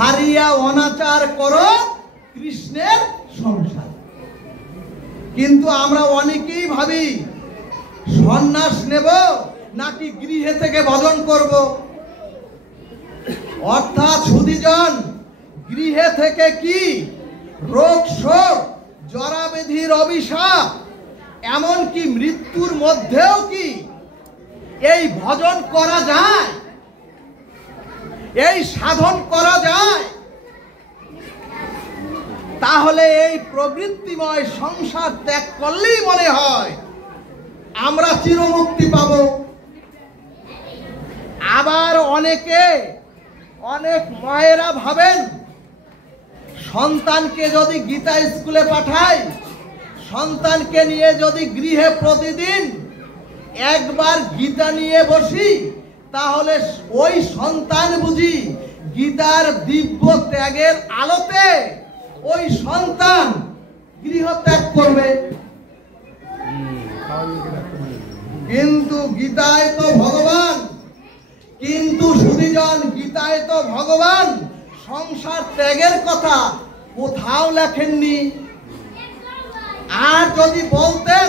ছাড়িয়া অনাচার করো কৃষ্ণের সংসার। কিন্তু আমরা অনেকেই ভাবি সন্ন্যাস নেব নাকি গৃহে থেকে ভজন করব। অর্থাৎ সুধীজন, গৃহে থেকে কি রোগ শোক জরাবেধির অভিশাপ এমনকি মৃত্যুর মধ্যেও কি এই ভজন করা যায়, এই সাধন করা যায়? তাহলে এই প্রবৃত্তিময় সংসার ত্যাগ করলেই মনে হয় আমরা চিরমুক্তি পাব। আবার অনেক মায়েরা ভাবেন সন্তানকে যদি গীতা স্কুলে পাঠাই, সন্তানকে নিয়ে যদি গৃহে প্রতিদিন একবার গীতা নিয়ে বসি, তাহলে ওই সন্তান বুঝি গীতার দিব্য ত্যাগের আলোতে ওই সন্তান গৃহ ত্যাগ করবে। কিন্তু গীতায় তো ভগবান, কিন্তু সুধীজন, গীতায় তো ভগবান সংসার ত্যাগের কথা কোথাও লেখেননি। আর যদি বলতেন,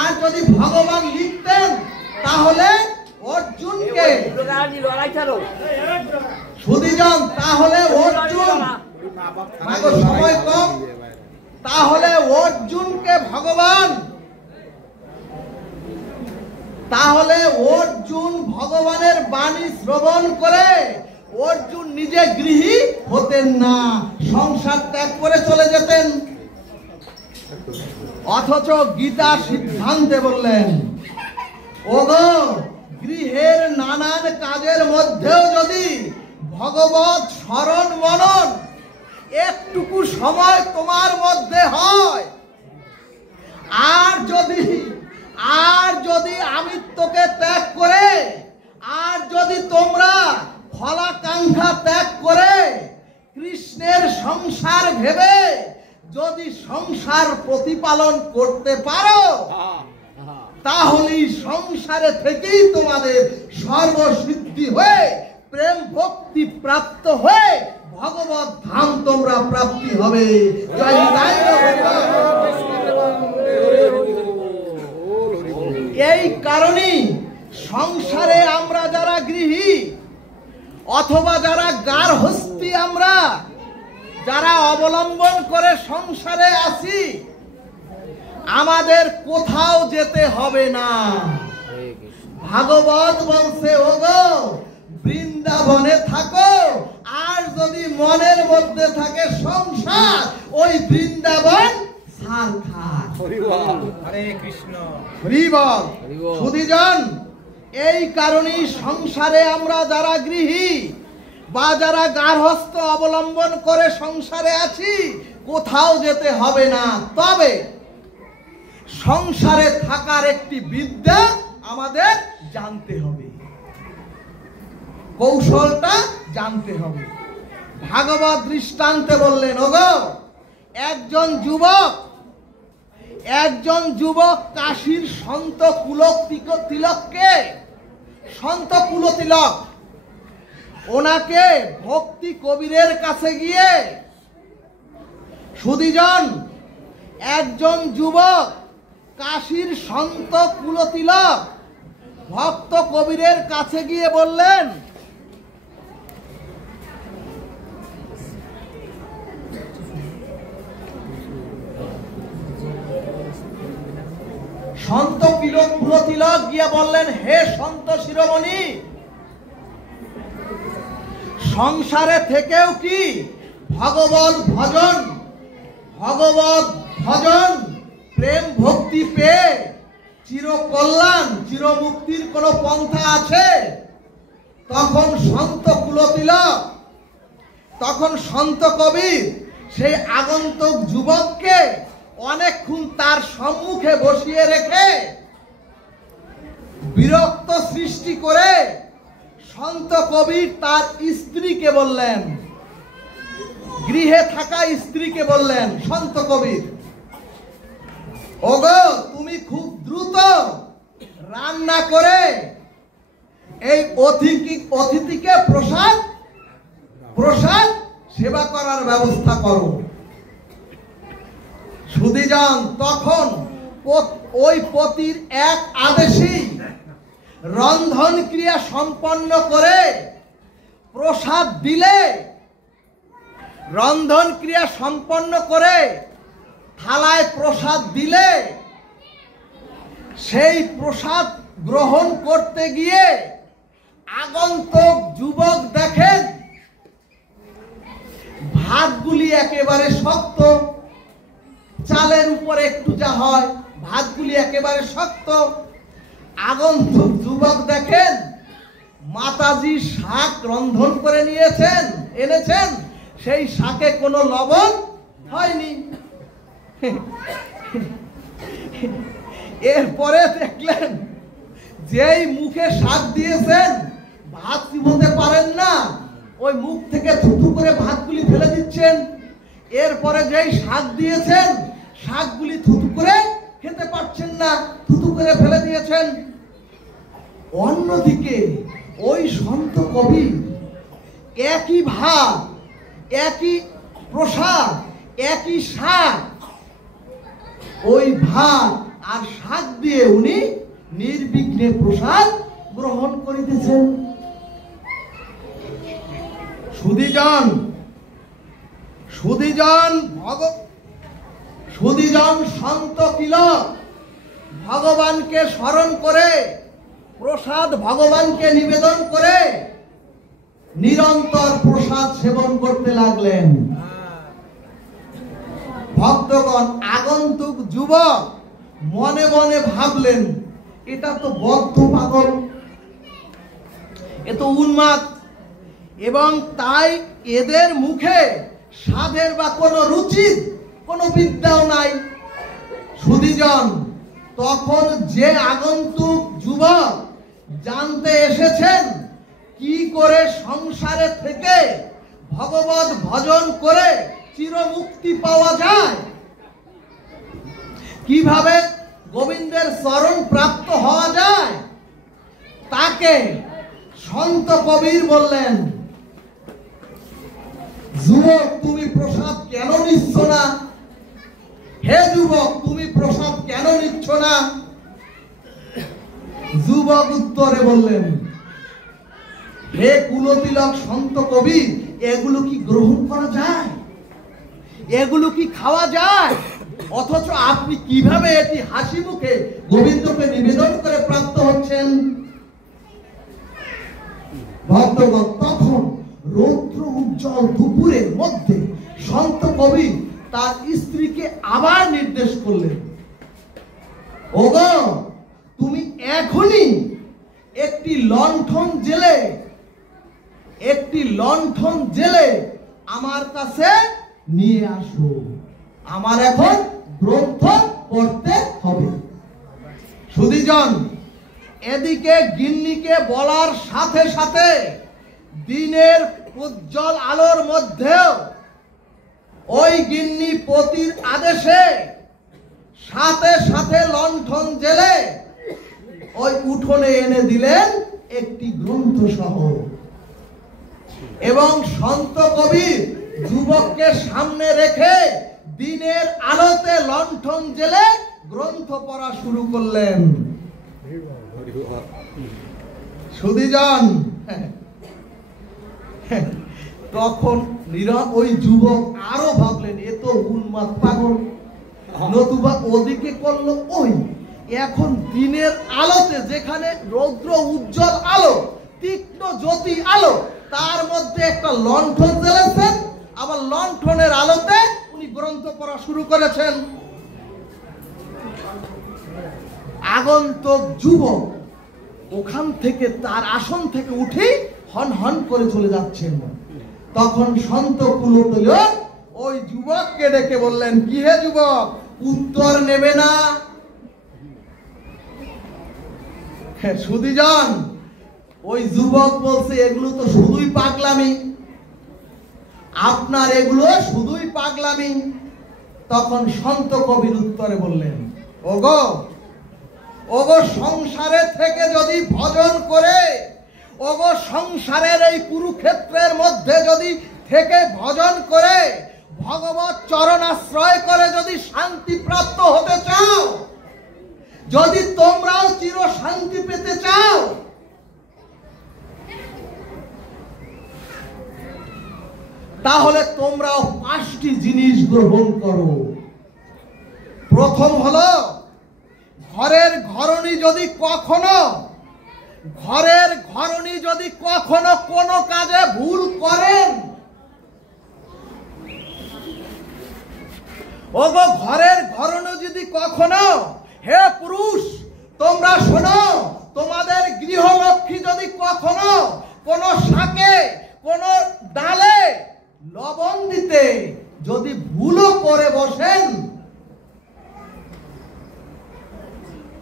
আর যদি ভগবান লিখতেন, তাহলে অর্জুনকে, সুধীজন, তাহলে অর্জুন, সময় কম, তাহলে অর্জুনকে ভগবান, তাহলে অর্জুন ভগবানের বাণী শ্রবণ করে অর্জুন নিজে গৃহী হতেন না, সংসার ত্যাগ করে চলে যেতেন। অথচ গীতা সিদ্ধান্তে বললেন, ওগো, গৃহের নানান কাজের মধ্যেও যদি ভগবত স্মরণ মনন একটুকু সময় তোমার মধ্যে হয়, আর যদি আমিত্বকে ত্যাগ করে, আর যদি তোমরা ফলাকাঙ্ক্ষা ত্যাগ করে কৃষ্ণের সংসার ভেবে যদি সংসার প্রতিপালন করতে পারো, তাহলে সংসারে থেকেই তোমাদের সর্বসিদ্ধি হয়ে প্রেম ভক্তি প্রাপ্ত হয়ে ভগবত ধাম তোমরা প্রাপ্তি হবে। এই কারণেই সংসারে আমরা যারা গৃহী অথবা যারা গার্হস্থী, আমরা যারা অবলম্বন করে সংসারে আছি, আমাদের কোথাও যেতে হবে না। ভাগবত বলছে, ওগো, বৃন্দাবনে থাকো, আর যদি মনের মধ্যে থাকে সংসার, ওই বৃন্দাবন সারখার। হরে কৃষ্ণ, হরি বল। সুধীজন, এই কারণেই সংসারে আমরা যারা গৃহী বা যারা গার্হস্থ অবলম্বন করে সংসারে আছি, কোথাও যেতে হবে না। তবে সংসারে থাকার একটি বিদ্যা আমাদের জানতে হবে, কৌশলটা জানতে হবে। ভাগবত দৃষ্টান্তে বললেন, ওগো, একজন যুবক কাশীর সন্ত কুলতিলক ওনাকে ভক্তি কবিরের কাছে গিয়ে, সুধীজন, একজন যুবক কাশীর সন্ত কুলতিলক ভক্ত কবিরের কাছে গিয়ে বললেন, সন্ত কুলতিলক গিয়া বললেন, হে সন্ত শিরোমণি, সংসারে থেকেও কি ভগবত ভজন প্রেম ভক্তি পেয়ে চিরকল্যাণ চিরমুক্তির কোন পন্থা আছে? তখন সন্ত কবির সেই আগন্তুক যুবককে অনেকক্ষণ তার সম্মুখে বসিয়ে রেখে বিরক্ত সৃষ্টি করে সন্ত কবির তার স্ত্রীকে বললেন, গৃহে থাকা স্ত্রীকে বললেন, সন্ত কবির, ওগো, তুমি খুব দ্রুত রান্না করে এই অতিথিকে প্রসাদ সেবা করার ব্যবস্থা করো। সুধীজন, তখন ওই পতির এক আদেশেই রন্ধন ক্রিয়া সম্পন্ন করে প্রসাদ দিলে, রন্ধন ক্রিয়া সম্পন্ন করে থালায় প্রসাদ দিলে সেই প্রসাদ গ্রহণ করতে গিয়ে আগন্তুক যুবক দেখেন ভাতগুলি একেবারে শক্ত, চালের উপরে একটু যা হয় ভাতগুলি একেবারে শক্ত। আগন্তুক যুবক দেখেন মাতাজি শাক রন্ধন করে এনেছেন, সেই শাকে কোনো লবণ হয়নি। এরপরে দেখলেন যেই মুখে শাক দিয়েছেন ভাত চিবোতে পারেন না, ওই মুখ থেকে থুথু করে ভাতগুলি ফেলে দিচ্ছেন। এরপরে যেই শাক দিয়েছেন শাকগুলি থুথু করে খেতে পারছেন না, থুথু করে ফেলে দিয়েছেন। অন্যদিকে ওই সন্ত কবি একই ভাত, একই প্রসাদ, একই শাক, ওই ভাত আর শাক দিয়ে উনি নির্বিঘ্নে প্রসাদ গ্রহণ করিতেছেন। সুধীজন সন্ত তিলক ভগবানকে স্মরণ করে প্রসাদ ভগবানকে নিবেদন করে নিরন্তর প্রসাদ সেবন করতে লাগলেন। ভক্তগণ, আগন্তুক যুবক মনে মনে ভাবলেন এটা তো বদ্ধ পাগল, এ তো উন্মাদ, এবং তাই এদের মুখে স্বাদের বা কোনো রুচির কোনো বিদ্যাও নাই। সুধীজন, তখন যে আগন্তুক যুবক জানতে এসেছেন কি করে সংসারে থেকে ভগবত ভজন করে চিরমুক্তি পাওয়া যায়, কিভাবে গোবিন্দের চরণ প্রাপ্ত হওয়া যায়, তাকে সন্ত কবির বললেন, যুবক তুমি প্রসাদ কেন নিচ্ছ না? হে যুবক, তুমি প্রসাদ কেন নিচ্ছ না? যুবক উত্তরে বললেন, হে কুলতিলক সন্ত কবি, এগুলো কি গ্রহণ করা যায়? এগুলো কি খাওয়া যায়? অথচ আপনি কিভাবে এটি হাসি মুখে গোবিন্দকে নিবেদন করে প্রাপ্ত হচ্ছেন? ভক্তগণ, তখন রৌদ্র উজ্জ্বল দুপুরের মধ্যে সন্ত কবি তার স্ত্রীকে আবার নির্দেশ করলেন, ওগো তুমি এখনই একটি লণ্ঠন জেলে আমার কাছে নিয়ে আসো, আমার এখন গ্রন্থ পড়তে হবে। সুধীজন, এদিকে গিন্নিকে বলার সাথে সাথে দিনের উজ্জ্বল আলোর মধ্যেও ওই গিন্নি পতির আদেশে সাথে সাথে লণ্ঠন জেলে ওই উঠোনে এনে দিলেন একটি গ্রন্থ সহ, এবং সন্ত কবি যুবককে সামনে রেখে দিনের আলোতে লণ্ঠন জেলে গ্রন্থ পড়া শুরু করলেন। সুধীজন, তখন ওই যুবক আরো ভাবলেন এ তো উন্মাদ পাগল, নতুবা ওদিকে করলো ওই এখন দিনের আলোতে, যেখানে রৌদ্র উজ্জ্বল আলো, তীক্ষ্ণ জ্যোতি আলো, তার মধ্যে একটা লণ্ঠন জ্বেলেছেন, আবার লণ্ঠনের আলোতে উনি গ্রন্থ পড়া শুরু করেছেন। আগন্তুক যুবক ওখান থেকে তার আসন থেকে উঠে হন হন করে চলে যাচ্ছেন। তখন সন্ত কুলতিলক ওই যুবককে ডেকে বললেন, কি হে যুবক, উত্তর নেবে না? সুধীজন, ওই যুবক বলছে এগুলো তো শুধুই পাগলামি, আপনার এগুলো শুধুই পাগলামি। তখন সন্ত কবির উত্তরে বললেন, ওগো সংসারে থেকে যদি ভজন করে, ওগো সংসারের এই কুরুক্ষেত্রের মধ্যে যদি থেকে ভজন করে ভগবত চরণ আশ্রয় করে যদি শান্তি প্রাপ্ত হতে চাও, যদি তোমরাও চির শান্তি পেতে চাও, তাহলে তোমরাও 5টি জিনিস গ্রহণ করো। প্রথম হলো, ঘরের ঘরণী যদি কখনো কোনো কাজে ভুল করেন, ওগো ঘরের ঘরণী যদি কখনো, হে পুরুষ তোমরা শোনো, তোমাদের গৃহলক্ষ্মী যদি কখনো কোন শাকে কোন ডালে লবণ দিতে যদি ভুলও করে বসেন,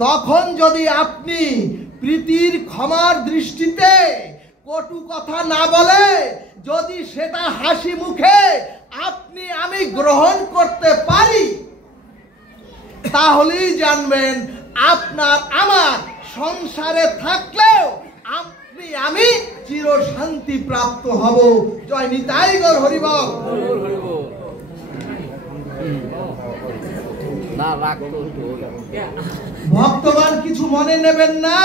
তখন যদি আপনি প্রীতির ক্ষমার দৃষ্টিতে কটু কথা না বলে যদি সেটা হাসি মুখে আপনি আমি গ্রহণ করতে পারি, তাহলেই জানবেন আপনার আমার সংসারে থাকলেও আপনি আমি চির শান্তি প্রাপ্ত হব। জয় নিতাই গৌর হরিবল। ভক্তগণ কিছু মনে নেবেন না,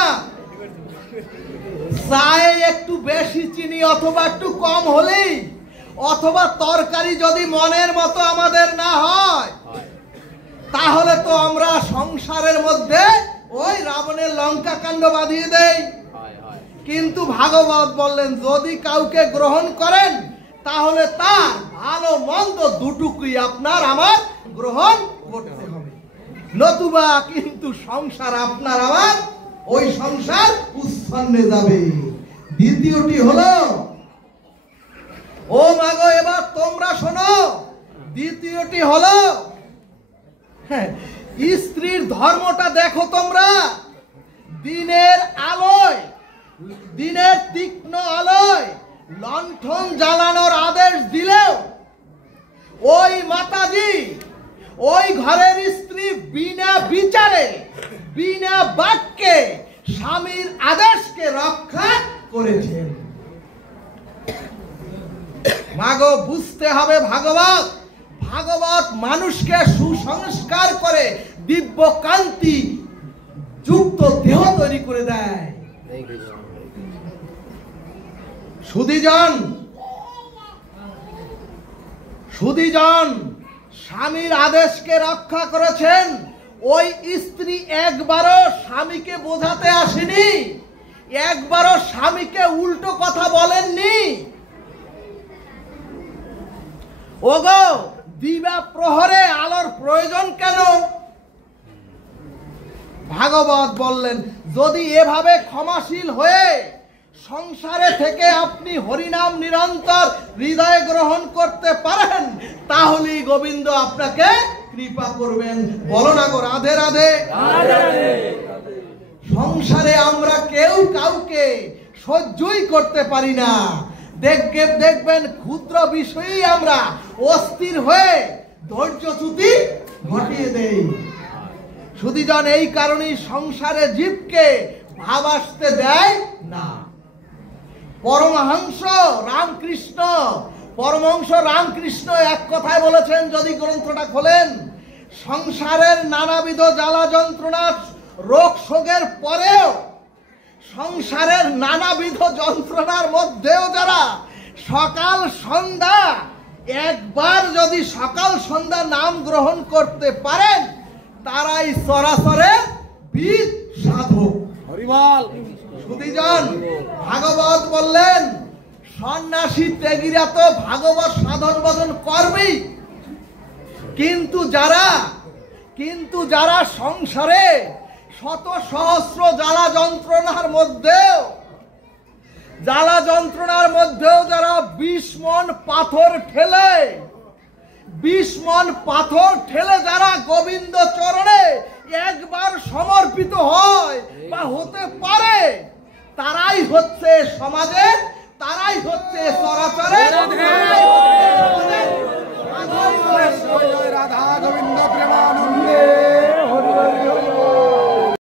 চায়ে একটু বেশি চিনি অথবা একটু কম হলেই, অথবা তরকারি যদি মনের মতো আমাদের না হয়, তাহলে তো আমরা সংসারের মধ্যে ওই রাবণের লঙ্কা কাণ্ড বাঁধিয়ে দেই। কিন্তু ভাগবত বললেন যদি কাউকে গ্রহণ করেন তাহলে তার ভালো মন্দ দুটুকুই আপনার আমার গ্রহণ করতে হবে, নতুবা কিন্তু সংসার আপনার আমার ওই সংসার উচ্ছন্নে যাবে। দ্বিতীয়টি হলো, ও মাগো এবার তোমরা শোনো, দ্বিতীয়টি হলো, স্ত্রীর ধর্মটা দেখো তোমরা। দিনের আলোয়, দিনের তীক্ষ্ণ আলোয় লণ্ঠন জ্বালানোর আদেশ দিলেও ওই মাতাজি ওই ঘরের স্ত্রী বিনা বিচারে বিনা বাক্যে স্বামীর আদেশকে রক্ষা করেছেন। মাগো বুঝতে হবে ভাগবত, ভাগবত মানুষকে সুসংস্কার করে দিব্য কান্তি যুক্ত দেহ তৈরি করে দেয়। সুধীজন স্বামীর আদেশকে রক্ষা করেছেন। ওই স্ত্রী একবারও স্বামীকে বোঝাতে আসেনি, একবারও স্বামীকে উল্টো কথা বলেননি। ওগো দিবা প্রহরে আলোর প্রয়োজন কেন? ভাগবত বললেন যদি এভাবে ক্ষমাশীল হয়ে সংসারে থেকে আপনি হরিনাম নিরন্তর হৃদয়ে গ্রহণ করতে পারেন, তাহলেই গোবিন্দ আপনাকে কৃপা করবেন। বলো না গো রাধে রাধে। সংসারে আমরা কেউ কাউকে সহ্যই করতে পারি না। দেখবেন ক্ষুদ্র বিষয়েই আমরা অস্থির হয়ে ধৈর্যচ্যুতি ঘটিয়ে দেই। সুধীজন এই কারণেই সংসারে জীবকে ভাব আসতে দেয় না। পরমহংস রামকৃষ্ণ এক কথায় বলেছেন, যদি গ্রন্থটা খোলেন, সংসারের নানাবিধ জ্বালা যন্ত্রণা রোগ শোকের পরেও, সংসারের নানাবিধ যন্ত্রণার মধ্যেও যারা সকাল সন্ধ্যা একবার যদি সকাল সন্ধ্যা নাম গ্রহণ করতে পারেন, তারাই সরাসরে বীর সাধক। হরিবল। সুধীজন ভাগবত বললেন সন্ন্যাসী ত্যাগীরা তো ভাগবত সাধন ভজন করবেই, কিন্তু যারা সংসারে শত সহস্র জ্বালা যন্ত্রণার মধ্যেও যারা 20 মণ পাথর ঠেলে যারা গোবিন্দ চরণে একবার সমর্পিত হয় বা হতে পারে, তারাই হচ্ছে সমাজে, তারাই হচ্ছে চরাচরে রাধা গোবিন্দ প্রেমানন্দে।